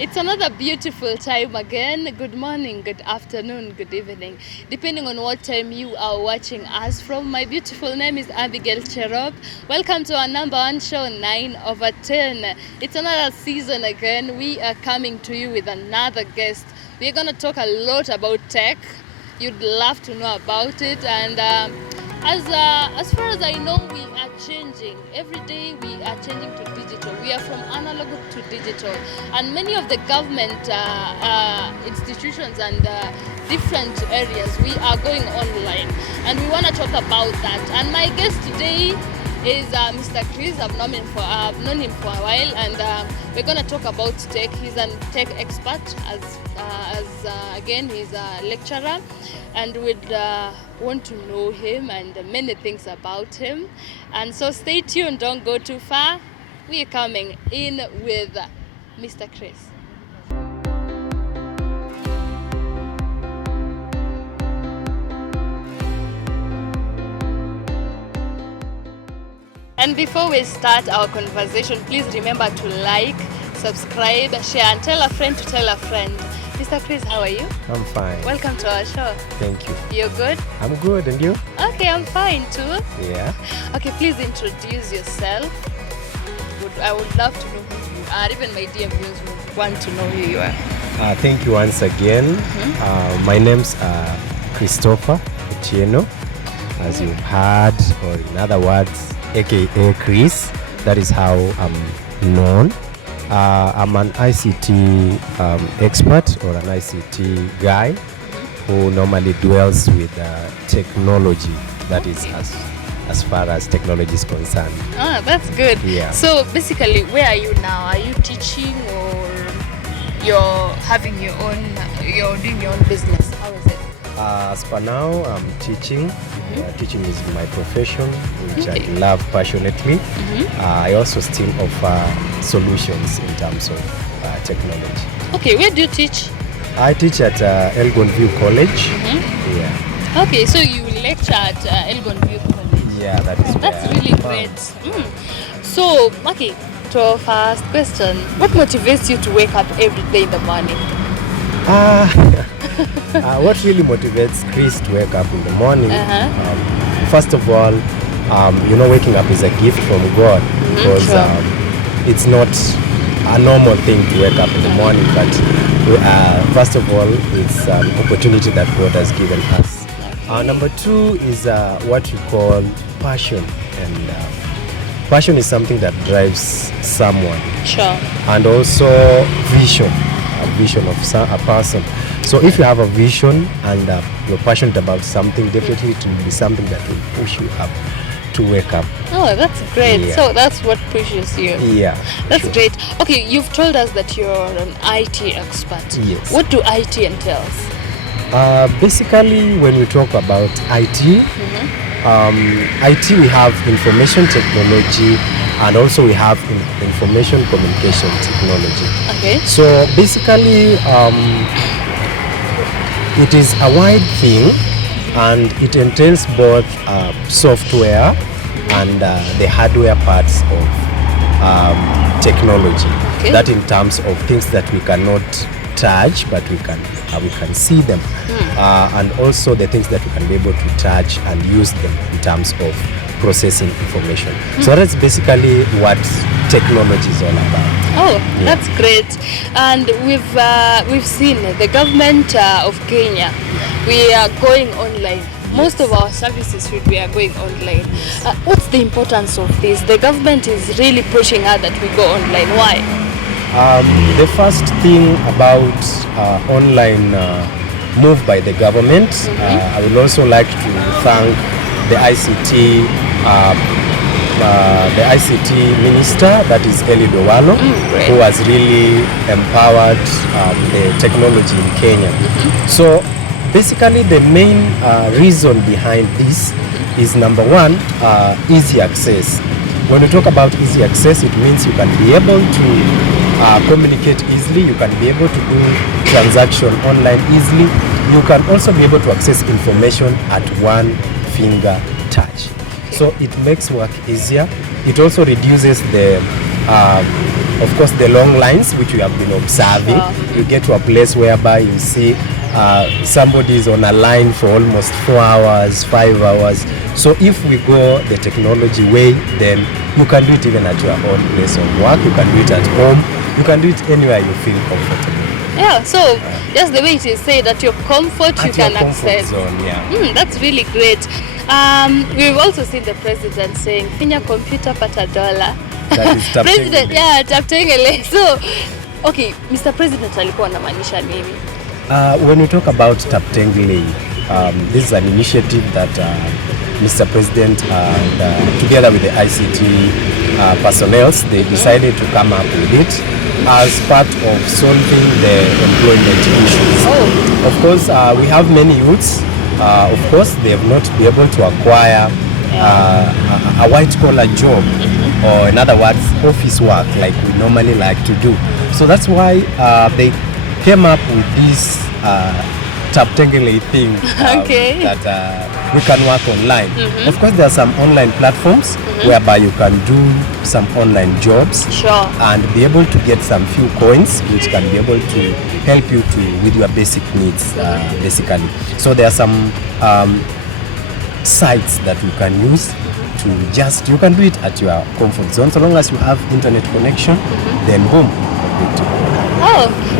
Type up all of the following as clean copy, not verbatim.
It's another beautiful time again. Good morning, good afternoon, good evening, depending on what time you are watching us from. My beautiful name is Abigail Cherop. Welcome to our number one show, 9 over 10. It's another season again. We are coming to you with another guest. We're going to talk a lot about tech. You'd love to know about it. And as far as I know, we are changing. Every day we are changing to digital. We are from analog to digital. And many of the government institutions and different areas, we are going online. And we want to talk about that. And my guest today is Mr. Chris. I've known him for a while, and we're going to talk about tech. He's a tech expert, again, he's a lecturer, and we'd want to know him and many things about him. And so stay tuned, don't go too far. We are coming in with Mr. Chris. And before we start our conversation, please remember to like, subscribe, share, and tell a friend to tell a friend. Mr. Chris, how are you? I'm fine. Welcome to our show. Thank you. You're good? I'm good, and you? Okay, I'm fine too. Yeah. Okay, please introduce yourself. I would love to know who you are. Even my dear viewers would want to know who you are. Thank you once again. My name's Christopher Otieno, as you've heard, or in other words, aka Chris. That is how I'm known. I'm an ICT expert or an ICT guy who normally dwells with technology. That is as far as technology is concerned. Ah, that's good. Yeah. So basically, where are you now? Are you teaching or you're having you're doing your own business? How is it? As for now, I'm teaching. Teaching is my profession, which I love passionately. I also still offer solutions in terms of technology. Okay, where do you teach? I teach at Elgon View College. Yeah. Okay, so you lecture at Elgon View College. Yeah, That's really great. So, okay, to our first question, what motivates you to wake up every day in the morning? What really motivates Chris to wake up in the morning? First of all, waking up is a gift from God, because it's not a normal thing to wake up in the morning, but first of all, it's an opportunity that God has given us. Number two is what we call passion, and passion is something that drives someone. Sure. And also vision, a vision of a person. So if you have a vision and you're passionate about something, definitely it will be something that will push you up to wake up. Oh, that's great. Yeah. So that's what pushes you. Yeah. That's great. Okay, you've told us that you're an IT expert. Yes. What do IT entails? Basically, when we talk about IT, IT, we have information technology, and also we have information communication technology. Okay. So basically, it is a wide thing, and it entails both software and the hardware parts of technology. Okay. That in terms of things that we cannot touch, but we can see them, and also the things that we can be able to touch and use them in terms of processing information. So that's basically what technology is all about. Oh, that's great. And we've seen the government of Kenya. We are going online. Most of our services we are going online. What's the importance of this? The government is really pushing out that we go online. Why? The first thing about online move by the government, I would also like to thank the ICT minister, that is Eli Dowalo, who has really empowered the technology in Kenya. So basically the main reason behind this is, number one, easy access. When we talk about easy access, it means you can be able to communicate easily, you can be able to do transaction online easily, you can also be able to access information at one finger touch. So it makes work easier. It also reduces the of course, the long lines which we have been observing. You get to a place whereby you see somebody is on a line for almost 4 hours, 5 hours. So if we go the technology way, then you can do it even at your own place of work. You can do it at home. You can do it anywhere you feel comfortable. Yeah, so just the way it is said, at your comfort At you can your comfort access. zone, yeah. That's really great. We've also seen the president saying, "Finya computer pata dollar." That is Tapang. President, yeah, Tapang. So, okay, Mr. President alikuwa anamaanisha nini? When we talk about Tapang, this is an initiative that Mr. President, together with the ICT personnel, they decided to come up with it as part of solving the employment issues. Of course, we have many youths. Of course, they have not been able to acquire a white-collar job, or in other words, office work like we normally like to do. So that's why they came up with this Taptengele thing that we can work online. Of course, there are some online platforms whereby you can do some online jobs and be able to get some few coins which can be able to help you with your basic needs, basically. So there are some sites that you can use you can do it at your comfort zone. So long as you have internet connection, then boom, you're good to go.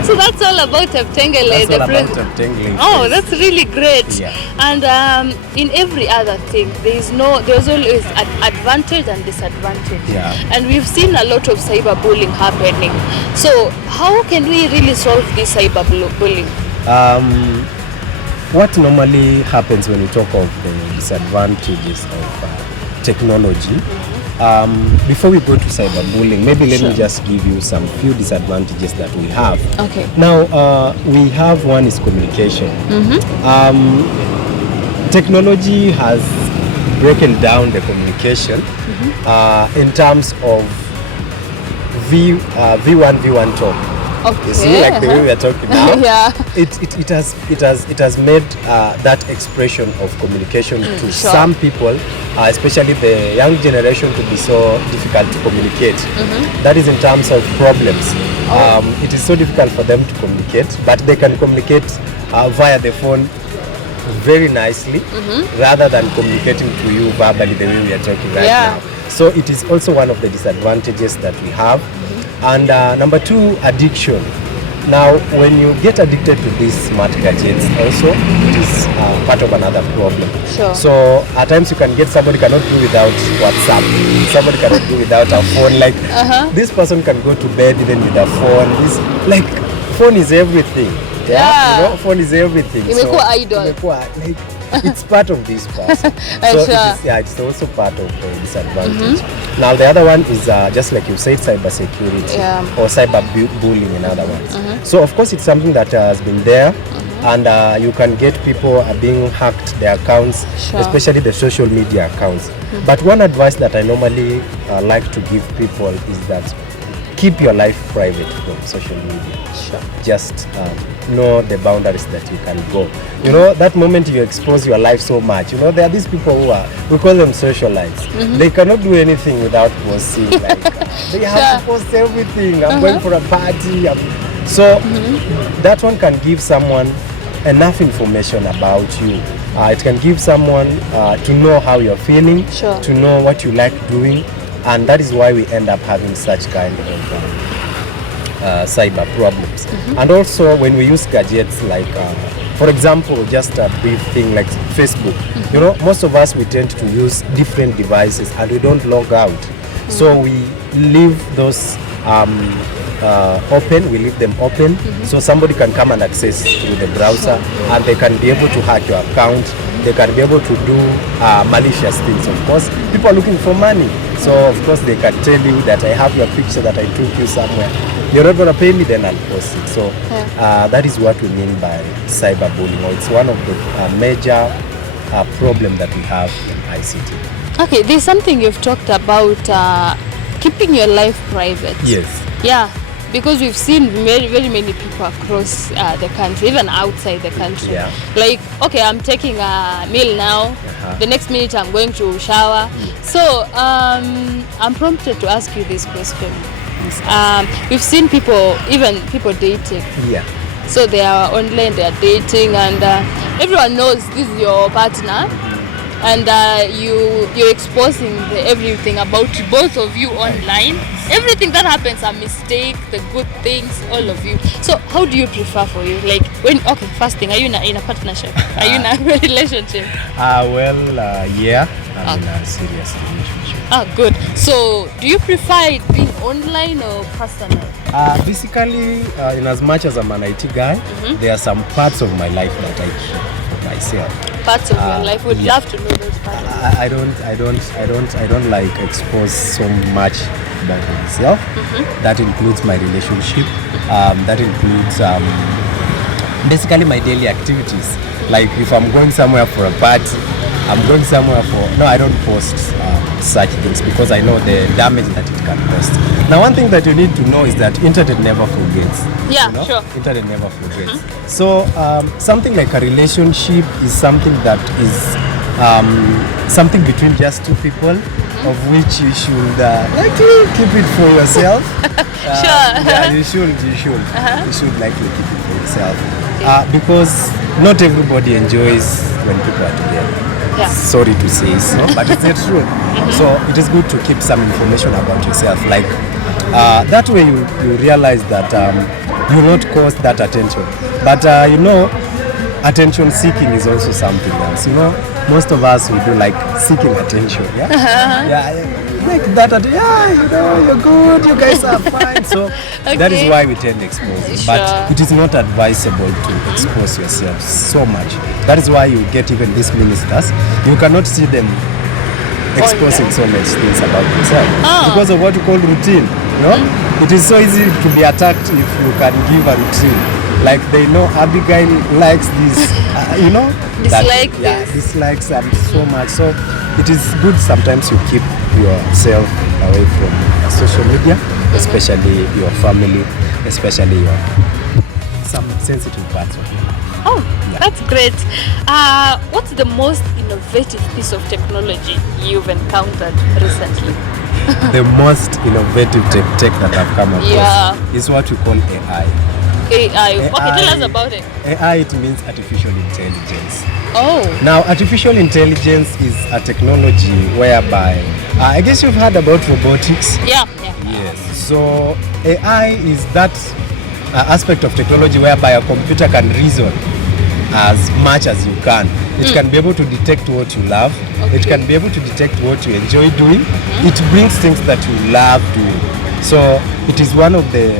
So that's all about Taptengele. That's all about Taptengele. Oh, that's really great. Yeah. And in every other thing, there's always an advantage and disadvantage. Yeah. And we've seen a lot of cyberbullying happening. So how can we really solve this cyberbullying? What normally happens when we talk of the disadvantages of technology, before we go to cyberbullying, maybe let me just give you some few disadvantages that we have. Okay. Now, we have one is communication. Technology has broken down the communication in terms of V1 talk. Okay. You see, like the way we are talking now, Yeah. it has made that expression of communication to some people, especially the young generation, to be so difficult to communicate. That is in terms of problems. It is so difficult for them to communicate, but they can communicate via the phone very nicely, rather than communicating to you verbally the way we are talking right now. So it is also one of the disadvantages that we have. And number two, addiction. Now, when you get addicted to these smart gadgets, also, it is part of another problem. So at times you can get somebody cannot do without WhatsApp. Somebody cannot do without a phone. Like this person can go to bed even with a phone. Phone is everything. Yeah. You know, phone is everything. Idol. It's part of this person. It's also part of the disadvantage. Now the other one is just like you said, cybersecurity or cyberbullying, in other words. So of course it's something that has been there, and you can get people being hacked their accounts, especially the social media accounts. But one advice that I normally like to give people is that keep your life private from social media. Just know the boundaries that you can go. You know, that moment you expose your life so much, you know, there are these people who we call them socialites. They cannot do anything without posting. Like, they have to post everything. I'm going for a party. So that one can give someone enough information about you. It can give someone to know how you're feeling, to know what you like doing, and that is why we end up having such kind of cyber problems. And also when we use gadgets like, for example, just a brief thing like Facebook, you know, most of us, we tend to use different devices and we don't log out. So we leave those open, we leave them open, so somebody can come and access through the browser, and they can be able to hack your account. They can be able to do malicious things. Of course, people are looking for money, so of course they can tell you that I have your picture that I took you somewhere. You're not going to pay me, then I'll post it. So that is what we mean by cyberbullying. It's one of the major problem that we have in ICT. Okay, there's something you've talked about, keeping your life private. Yes. Yeah. because we've seen very, very many people across the country, even outside the country. Yeah. Like, okay, I'm taking a meal now. The next minute I'm going to shower. So I'm prompted to ask you this question. We've seen people, even people dating. Yeah. So they are online, they are dating, and everyone knows this is your partner, and you're exposing everything about both of you online. Everything that happens, a mistake, the good things, all of you. So how do you prefer for you? Like okay, first thing, are you in a partnership? Are you in a relationship? Yeah, I'm in a serious relationship. Good. So do you prefer it being online or personal? Basically, in as much as I'm an IT guy, there are some parts of my life that I keep for myself. Parts of your life, would love to know those parts. I don't like expose so much about myself. That includes my relationship. That includes basically my daily activities. Like if I'm going somewhere for a party, I'm going somewhere for... No, I don't post such things because I know the damage that it can cause. Now, one thing that you need to know is that internet never forgets. Yeah, you know? sure. Internet never forgets. So something like a relationship is something that is something between just two people, of which you should likely keep it for yourself. Sure. Yeah, you should likely keep it for yourself. Because not everybody enjoys when people are together. Yeah. Sorry to say so, but it's the truth. So it is good to keep some information about yourself. Like that way you realize that you will not cause that attention. But attention seeking is also something else. Most of us we do like seeking attention. Yeah. Yeah. Like that. Yeah. You're good. You guys are fine. So that is why we tend to expose it. Sure. But it is not advisable to expose yourself so much. That is why you get even these ministers. You cannot see them exposing so much things about themselves because of what you call routine. It is so easy to be attacked if you can give a routine. Like they know Abigail likes this, dislikes them so much. So it is good sometimes you keep yourself away from social media, especially your family, especially some sensitive parts of it. That's great. What's the most innovative piece of technology you've encountered recently? The most innovative tech that I've come across is what we call AI. AI. Okay, tell us about it. AI, it means artificial intelligence. Oh. Now, artificial intelligence is a technology whereby, I guess you've heard about robotics. Yeah. Yes. So AI is that aspect of technology whereby a computer can reason as much as you can. It can be able to detect what you love. Okay. It can be able to detect what you enjoy doing. It brings things that you love doing. So it is one of the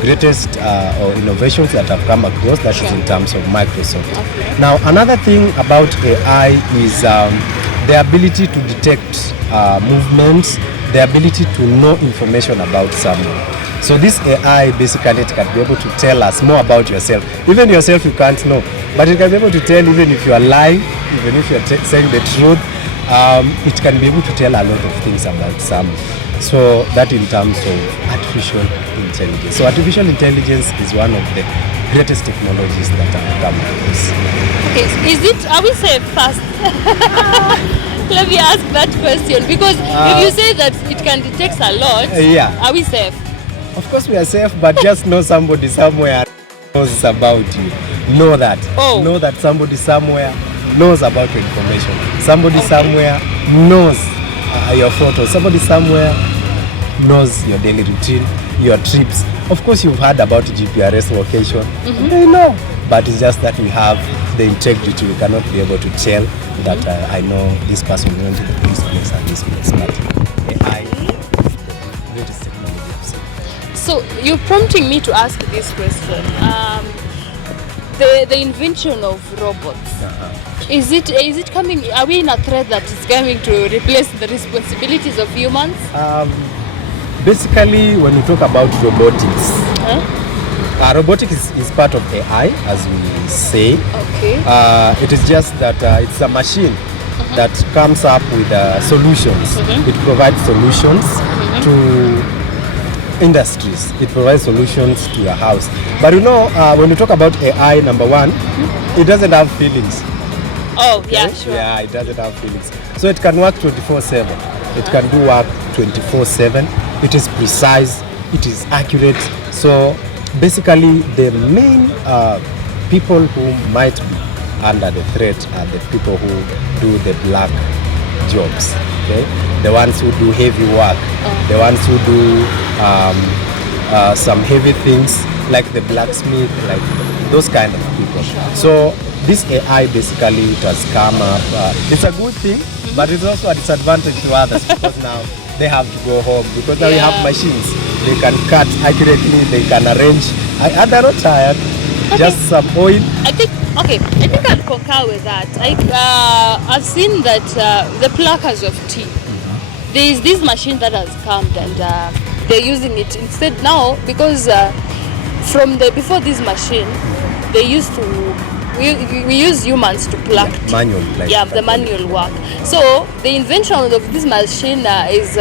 greatest or innovations that I've come across, that is in terms of Microsoft. Okay. Now, another thing about AI is the ability to detect movements, the ability to know information about someone. So this AI basically it can be able to tell us more about yourself. Even yourself you can't know, but it can be able to tell even if you are lying, even if you are saying the truth. It can be able to tell a lot of things about someone. So that in terms of artificial intelligence. So artificial intelligence is one of the greatest technologies that have come across. Okay, are we safe first? Let me ask that question, because if you say that it can detect a lot, are we safe? Of course we are safe, but just know somebody somewhere knows about you. Know that. Know that somebody somewhere knows about your information. Somebody somewhere knows your photos. Somebody somewhere knows your daily routine, your trips. Of course you've heard about GPRS location. They know. But it's just that we have the integrity. We cannot be able to tell that I know this person went to this place and this place. But AI is the greatest technology I've seen. So you're prompting me to ask this question. The invention of robots. Is it coming? Are we in a threat that is coming to replace the responsibilities of humans? Basically, when we talk about robotics, robotics is part of AI, as we say. Okay. It is just that it's a machine that comes up with solutions. It provides solutions to industries. It provides solutions to your house. But you know, when you talk about AI, number one, it doesn't have feelings. Oh, Okay? yeah, sure. Yeah, it doesn't have feelings. So it can work 24/7. It can do work 24/7. It is precise. It is accurate. So basically, the main people who might be under the threat are the people who do the black jobs. Okay, the ones who do heavy work, the ones who do some heavy things like the blacksmith, like those kind of people. So this AI basically it has come up. It's a good thing, but it's also a disadvantage to others because now they have to go home because now you have machines. They can cut accurately. They can arrange. They're not tired. Just some oil. I think I'll concur with that. I've seen that the pluckers of tea. There is this machine that has come and they're using it instead now because before this machine they used to we use humans to pluck tea. Manual, the manual work. So the invention of this machine is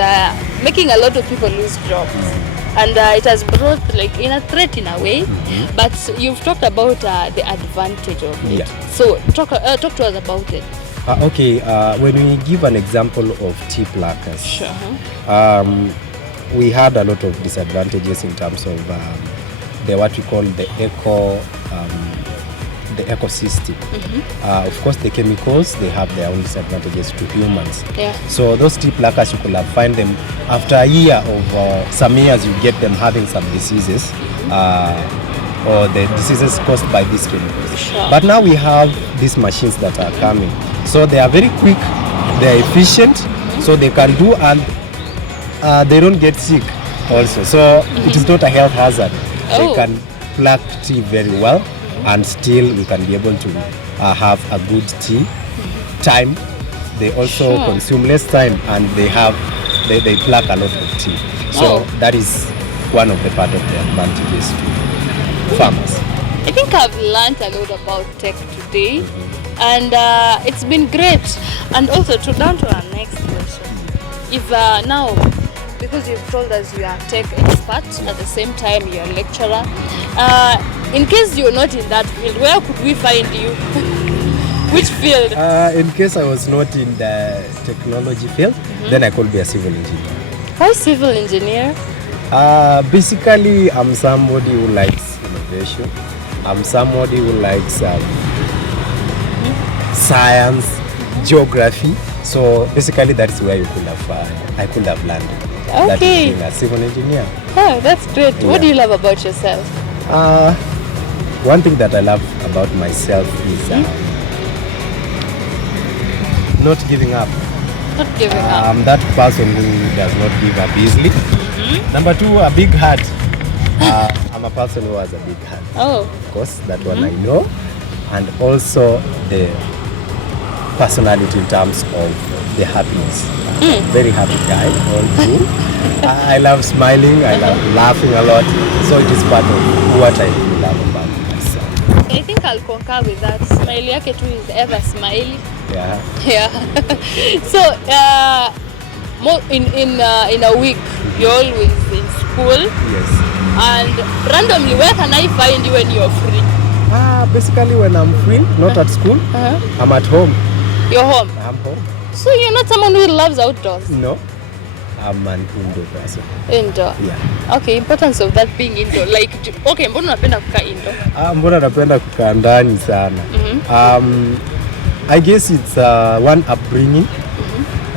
making a lot of people lose jobs. And it has brought like in a threat in a way, but you've talked about the advantage of it. Yeah. So talk to us about it. Okay, when we give an example of tea pluckers, Sure. We had a lot of disadvantages in terms of what we call the ecosystem. Of course, the chemicals, they have their own disadvantages to humans. Yeah. So those tea pluckers, you could have find them after a year of some years, you get them having some diseases or the diseases caused by these chemicals. Sure. But now we have these machines that are coming. So they are very quick, they are efficient, so they can do and they don't get sick also. So it is not a health hazard. They can pluck tea very well and still we can be able to have a good tea time. They also consume less time and they pluck a lot of tea. So that is one of the part of the advantages to farmers. I think I've learned a lot about tech today, and it's been great. And also down to our next question. If now, because you've told us you are tech experts, at the same time you're a lecturer, in case you're not in that field, where could we find you? Which field? In case I was not in the technology field, then I could be a civil engineer. Why civil engineer? Basically, I'm somebody who likes innovation. I'm somebody who likes science, geography. So basically, that's where I could have landed. Okay. That is being a civil engineer. Oh, that's great. Yeah. What do you love about yourself? One thing that I love about myself is not giving up. Not giving up. I'm that person who does not give up easily. Number two, a big heart. I'm a person who has a big heart. Oh. Of course, that one I know. And also the personality in terms of the happiness. Very happy guy, all through. I love smiling, I love laughing a lot. So it is part of what I really love about myself. I think I'll concur with that. Smile yake tu is ever smiley. Yeah. Yeah. So, more in a week, you're always in school. Yes. And randomly, where can I find you when you're free? Basically when I'm free, not at school, I'm at home. You're home. I'm home. So you're not someone who loves outdoors? No. I'm an indoor person. Indoor. Yeah. Okay, importance of that being indoor. Like, okay, mbona unapenda kukaa indoor? Mbona napenda kukaa ndani sana. I guess it's one upbringing.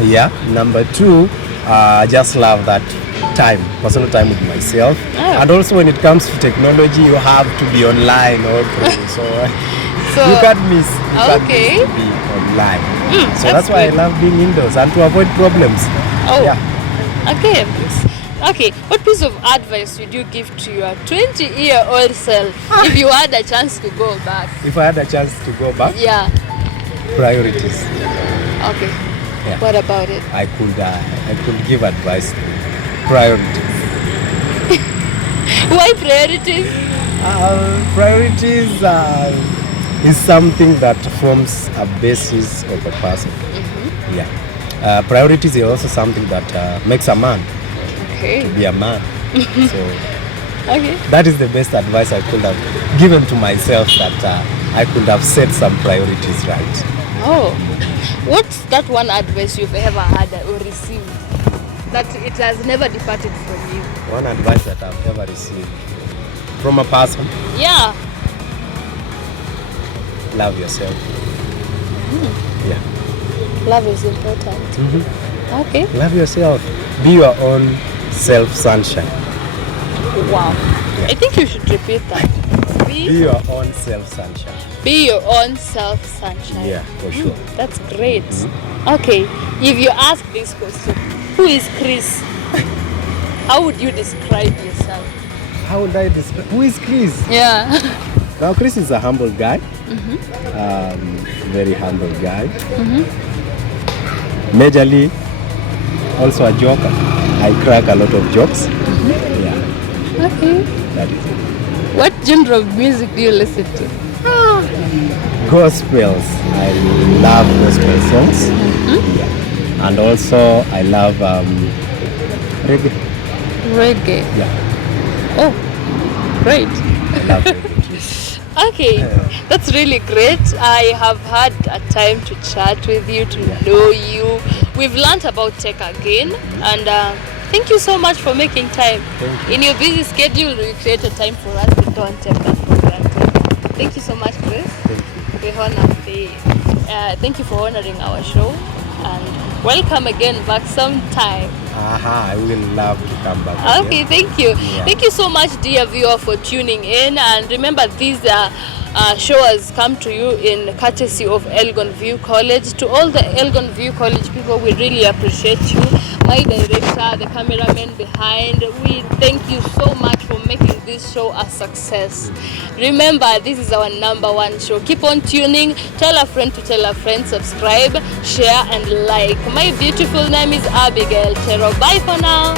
Yeah. Number two, I just love that personal time with myself. And also when it comes to technology, you have to be online also. So you can't miss. You can't miss to be online. So that's why I love being indoors and to avoid problems. Oh. Yeah. Okay. Okay. What piece of advice would you give to your 20-year-old self if you had a chance to go back? If I had a chance to go back? Yeah. Priorities. Okay. Yeah. What about it? I could give advice to priorities. Why priorities? Priorities is something that forms a basis of a person. Yeah. Priorities is also something that makes a man Okay. to be a man. So Okay. that is the best advice I could have given to myself, that I could have set some priorities right. Oh, what's that one advice you've ever had or received that it has never departed from you? One advice that I've ever received from a person: Yeah. love yourself. Yeah. Love is important. Okay. Love yourself. Be your own self-sunshine. Wow. I think you should repeat that. Be your own self-sunshine. Be your own self-sunshine. Yeah, for sure. That's great. Okay, if you ask this question, who is Chris? How would you describe yourself? How would I describe? Who is Chris? Yeah. Now, Chris is a humble guy. Very humble guy. Majorly, also a joker. I crack a lot of jokes. Yeah, Okay. that is it. What genre of music do you listen to? Gospels. I love gospel songs. Yeah. And also, I love reggae. Reggae. Yeah, Oh, great. I love reggae too. Okay, that's really great. I have had a time to chat with you, to know you. We've learned about tech again, and thank you so much for making time. Thank you. In your busy schedule, you created time for us. We don't take that for granted. Thank you so much, Chris. Thank you. Thank you for honoring our show, and welcome again back sometime. I will love to come back. Okay, again. thank you. Yeah. Thank you so much, dear viewer, for tuning in. And remember, these show has come to you in courtesy of Elgon View College. To all the Elgon View College people, we really appreciate you. My director, the cameraman behind, we thank you so much for making this show a success. Remember, this is our #1 show. Keep on tuning. Tell a friend to tell a friend. Subscribe, share, and like. My beautiful name is Abigail Chero. Bye for now.